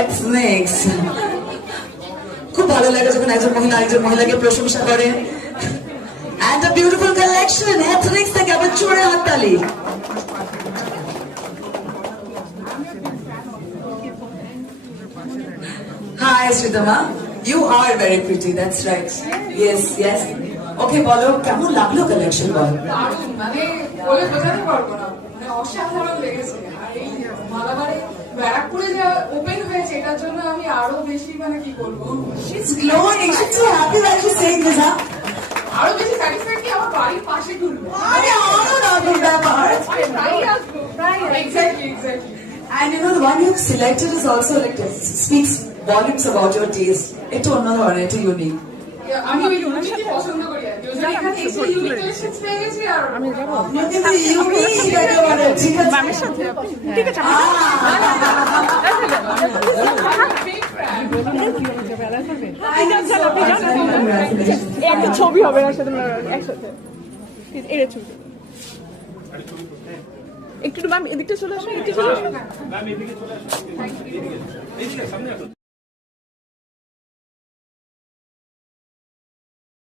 এথনিক্স খুব ভালো লাগে যখন একজন মহিলা আরেকজন মহিলাকে প্রশংসা করে। And a beautiful collection, Ethnics থেকে আবার চোরে হাততালি। Hi Sridhama, you are very pretty, that's right. Yes, yes. Okay, বলো কেমন লাগলো কালেকশন বল? দারুণ, মানে বলে বোঝাতে পারবো না, মানে অসাধারণ লেগেছে। আর এই মালাবারে ব্যারাকপুরে যা ওপেন হয়েছে এটার জন্য আমি আরো বেশি মানে কি বলবো, She's glowing, she's so happy that she's saying this, huh? আরো বেশি স্যাটিসফাইড কি আমার বাড়ির পাশে ঘুরবো, আরে আরো লাগলো ব্যাপার। প্রায় আসবো, প্রায় exactly. And you know the one you've selected is also like speaks volumes about your taste. একটু অন্য ধরনের, একটু ইউনিক। আমি ওই ইউনিকই পছন্দ করি আর ইউজুয়ালি এখানে এসে ইউনিক কালেকশনস পেয়ে গেছি। আর আমি যাবো কিন্তু ইউনিক একেবারে, ঠিক আছে মামের সাথে ঠিক আছে একটা ছবি হবে একসাথে একসাথে এটা ছবি একটু ম্যাম এদিকটা চলে আসুন, এদিকে চলে আসুন।